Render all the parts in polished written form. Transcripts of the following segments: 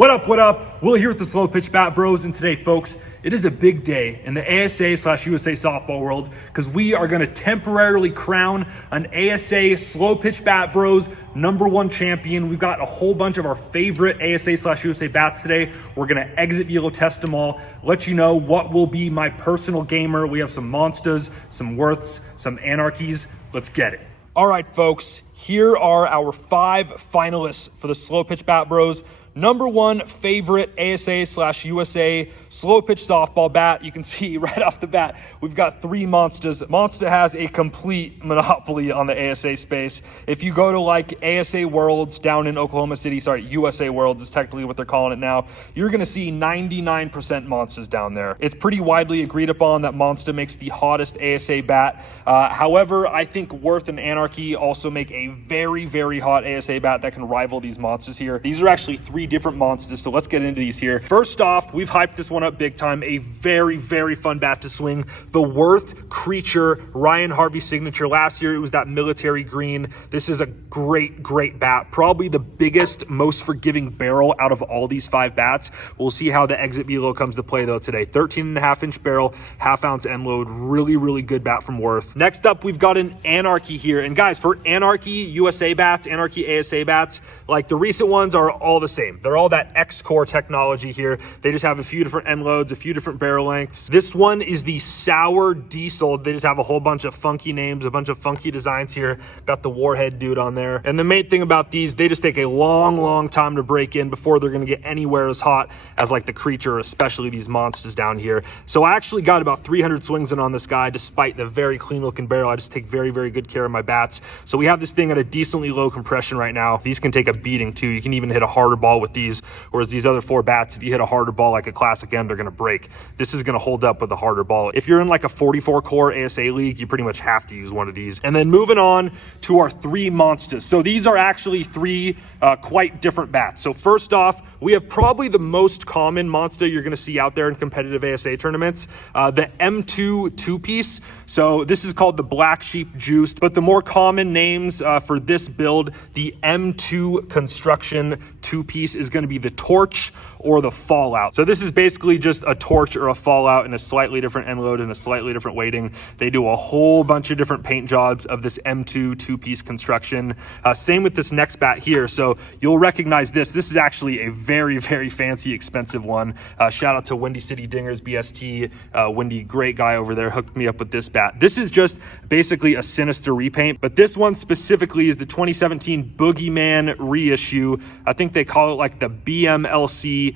What up, what up? Will here with the Slowpitch Bat Bros, and today, folks, it is a big day in the ASA/USA softball world because we are going to temporarily crown an ASA Slowpitch Bat Bros #1 champion. We've got a whole bunch of our favorite ASA/USA bats today. We're going to exit velo test them all, let you know what will be my personal gamer. We have some Monstas, some Worths, some Anarchies. Let's get it. All right, folks, here are our 5 finalists for the Slowpitch Bat Bros #1 favorite ASA/USA Slowpitch Softball Bat. You can see right off the bat, we've got 3 Monstas. Monsta has a complete monopoly on the ASA space. If you go to like ASA Worlds down in Oklahoma City, sorry, USA Worlds is technically what they're calling it now, you're gonna see 99% Monstas down there. It's pretty widely agreed upon that Monsta makes the hottest ASA bat. However, I think Worth and Anarchy also make a very, very hot ASA bat that can rival these Monstas here. These are actually 3 different Monstas, so let's get into these here. First off, we've hyped this one up big time. A very, very fun bat to swing. The Worth Krecher Ryan Harvey signature. Last year, it was that military green. This is a great, great bat. Probably the biggest, most forgiving barrel out of all these 5 bats. We'll see how the exit velo comes to play though today. 13.5-inch barrel, half-ounce end load. Really, really good bat from Worth. Next up, we've got an Anarchy here. And guys, for Anarchy USA bats, Anarchy ASA bats, like the recent ones are all the same. They're all that X-Core technology here. They just have a few different end loads, a few different barrel lengths. This one is the Sour Diesel. They just have a whole bunch of funky names, a bunch of funky designs here. Got the Warhead dude on there. And the main thing about these, they just take a long, long time to break in before they're gonna get anywhere as hot as like the Krecher, especially these Monstas down here. So I actually got about 300 swings in on this guy, despite the very clean looking barrel. I just take very, very good care of my bats. So we have this thing at a decently low compression right now. These can take a beating too. You can even hit a harder ball with these, whereas these other 4 bats, if you hit a harder ball like a classic M, they're gonna break. This is gonna hold up with a harder ball. If you're in like a 44 core ASA league, you pretty much have to use one of these. And then moving on to our 3 Monstas. So these are actually 3 quite different bats. So first off, we have probably the most common Monsta you're gonna see out there in competitive ASA tournaments, the M2 2-piece. So this is called the Black Sheep Juiced, but the more common names for this build, the M2 construction 2-piece is gonna be the Torch or the Fallout. So this is basically just a Torch or a Fallout in a slightly different end load and a slightly different weighting. They do a whole bunch of different paint jobs of this M2 2-piece construction. Same with this next bat here. So you'll recognize this. This is actually a very, very fancy, expensive one. Shout out to Windy City Dingers BST. Windy, great guy over there, hooked me up with this bat. This is just basically a Sinister repaint, but this one specifically is the 2017 Boogeyman reissue. I think they call it like the BMLC.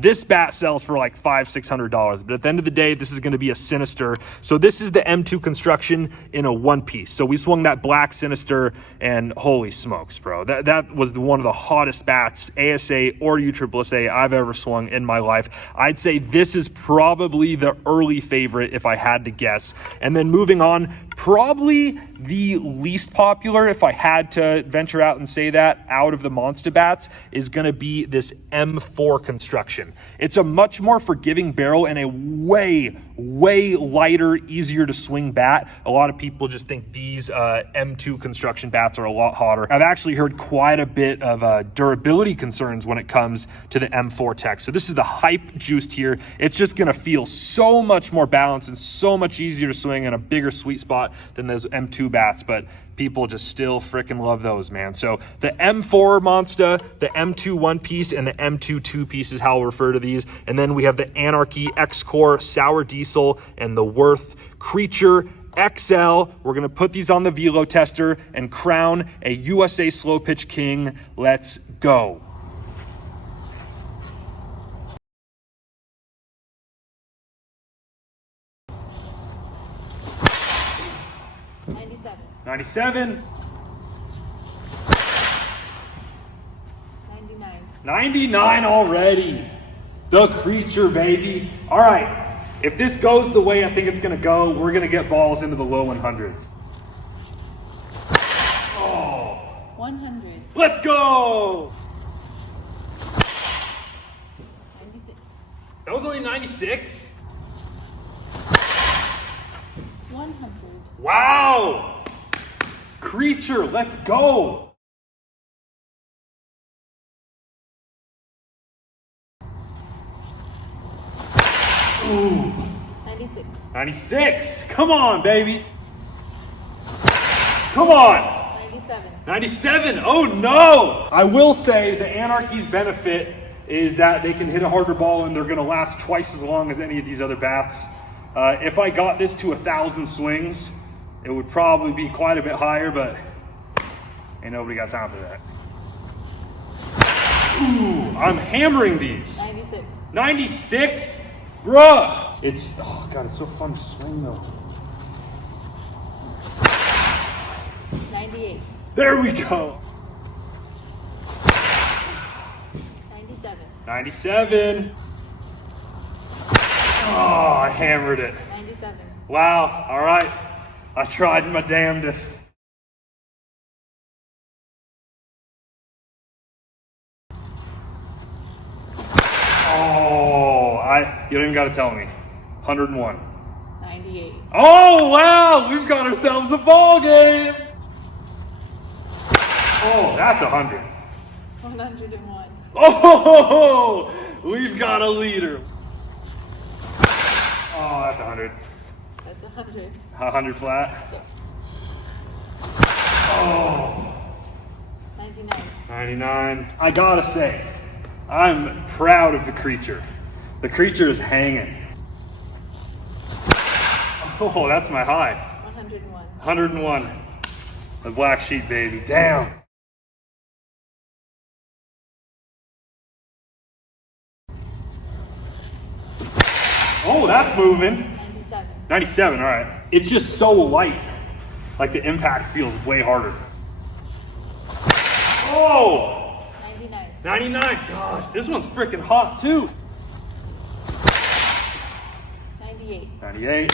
This bat sells for like $500-600, but at the end of the day, this is going to be a Sinister. So this is the M2 construction in a 1-piece. So we swung that black Sinister, and holy smokes, bro, that was one of the hottest bats, ASA or USSSA, I've ever swung in my life. I'd say this is probably the early favorite if I had to guess. And then moving on, probably the least popular, if I had to venture out and say that, out of the Monsta bats, is going to be this M4 construction. It's a much more forgiving barrel and a way, way lighter, easier to swing bat. A lot of people just think these M2 construction bats are a lot hotter. I've actually heard quite a bit of durability concerns when it comes to the M4 tech. So this is the hype juiced here. It's just going to feel so much more balanced and so much easier to swing in a bigger sweet spot than those M2 bats, but people just still freaking love those, man. So the M4 Monsta, the M2 1-piece, and the M2 2-piece is how I'll refer to these. And then we have the Anarchy X-Core Sour Diesel and the Worth Krecher XL. We're gonna put these on the velo tester and crown a USA Slowpitch King. Let's go. Ninety-seven. 99 already. The Krecher, baby. All right, if this goes the way I think it's gonna go, we're gonna get balls into the low 100s. Oh. 100. Let's go. 96. That was only 96? 100. Wow. Krecher, let's go. 96. 96. Come on, baby. Come on. 97. 97. Oh no. I will say the Anarchy's benefit is that they can hit a harder ball and they're going to last twice as long as any of these other bats. If I got this to 1,000 swings, it would probably be quite a bit higher, but ain't nobody got time for that. Ooh, I'm hammering these. 96. 96? Bruh. It's, oh God, it's so fun to swing though. 98. There we go. 97. 97. Oh, I hammered it. 97. Wow, all right. I tried my damnedest. Oh, you don't even gotta tell me. 101. 98. Oh, wow, we've got ourselves a ball game. Oh, that's 100. 101. Oh, we've got a leader. Oh, that's 100. That's 100. 100 flat. Yep. Oh. 99. 99. I gotta say, I'm proud of the Krecher. The Krecher is hanging. Oh, that's my high. 101. 101. The black sheep, baby. Damn. Oh, that's moving. 97. 97, all right. It's just so light. Like the impact feels way harder. Oh! 99. 99. Gosh, this one's freaking hot too. 98. 98.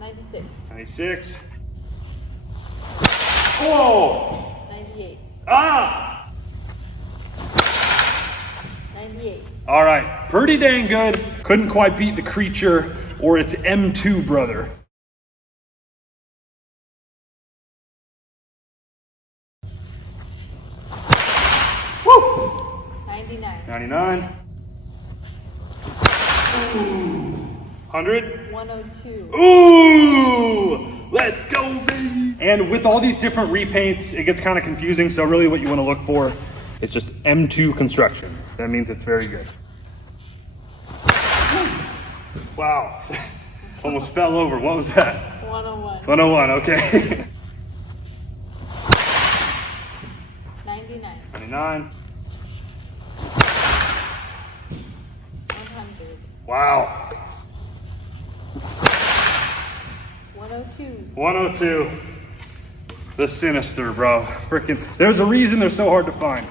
96. 96. Oh! 98. Ah! 98. All right, pretty dang good. Couldn't quite beat the Krecher or its M2 brother. Woo! 99. 99. Ooh. 100. 102. Ooh! Let's go, baby! And with all these different repaints, it gets kind of confusing, so really what you want to look for is just M2 construction. That means it's very good. Wow. Almost fell over. What was that? 101. 101, okay. 99. 99. 100. Wow. 102. 102. The Sinister, bro. Freaking, there's a reason they're so hard to find.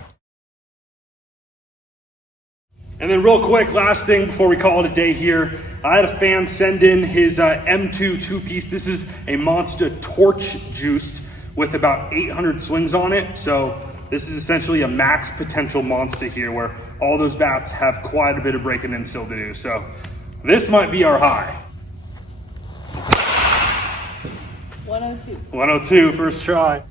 And then real quick, last thing before we call it a day here, I had a fan send in his M2 two-piece. This is a Monsta torch juiced with about 800 swings on it. So this is essentially a max potential Monsta here where all those bats have quite a bit of breaking in still to do. So this might be our high. 102. 102, first try.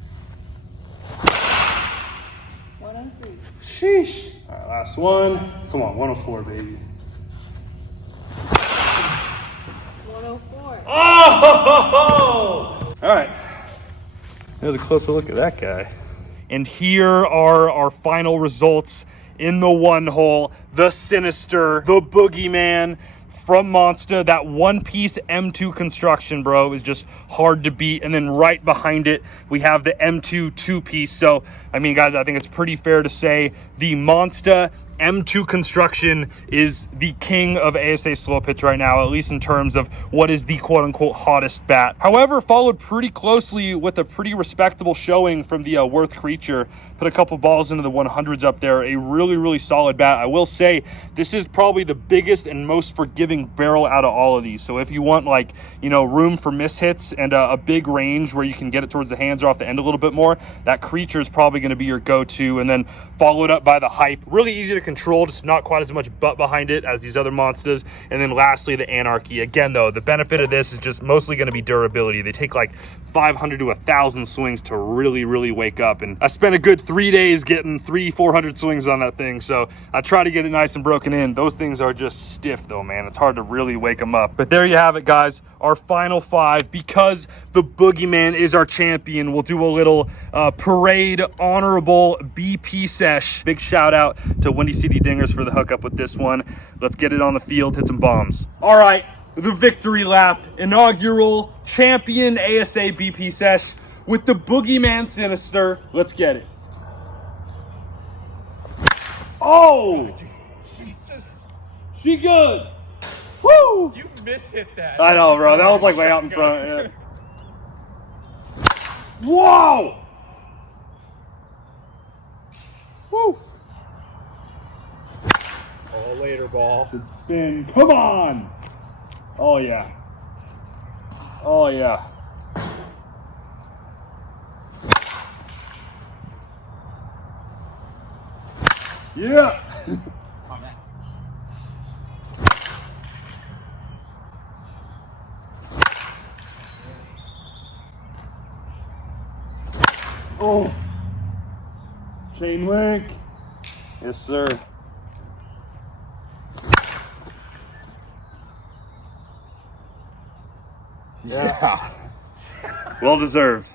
103. Sheesh. All right, last one. Come on, 104, baby. 104. Oh! All right. There's a closer look at that guy. And here are our final results in the one hole. The Sinister, the Boogeyman from Monsta. That one-piece M2 construction, bro, is just hard to beat. And then right behind it, we have the M2 two-piece. So, I mean, guys, I think it's pretty fair to say the Monsta M2 construction is the king of ASA slow pitch right now, at least in terms of what is the quote-unquote hottest bat. However, followed pretty closely with a pretty respectable showing from the Worth Krecher. Put a couple balls into the 100s up there. A really, really solid bat. I will say this is probably the biggest and most forgiving barrel out of all of these. So if you want, like, you know, room for mishits and a big range where you can get it towards the hands or off the end a little bit more, that Krecher is probably going to be your go-to. And then followed up by the Hype. Really easy to control, just not quite as much butt behind it as these other monsters. And then lastly, the Anarchy. Again, though, the benefit of this is just mostly going to be durability. They take like 500 to 1,000 swings to really wake up. And I spent a good 3 days getting 300-400 swings on that thing. So I try to get it nice and broken in. Those things are just stiff though, man. It's hard to really wake them up. But there you have it, guys. Our final 5. Because the Boogeyman is our champion, we'll do a little parade honorable BP sesh. Big shout out to Windy City Dingers for the hookup with this one. Let's get it on the field, hit some bombs. All right, the victory lap, inaugural champion ASA BP sesh with the Boogeyman Sinister. Let's get it. Oh, she good. Woo! You mishit that. I know, bro. That was like way out in front. Yeah. Whoa! Woo! Oh, later, ball. Good spin. Come on! Oh, yeah. Oh, yeah. Yeah! Oh! Chain link. Yes, sir. Yeah. Well deserved.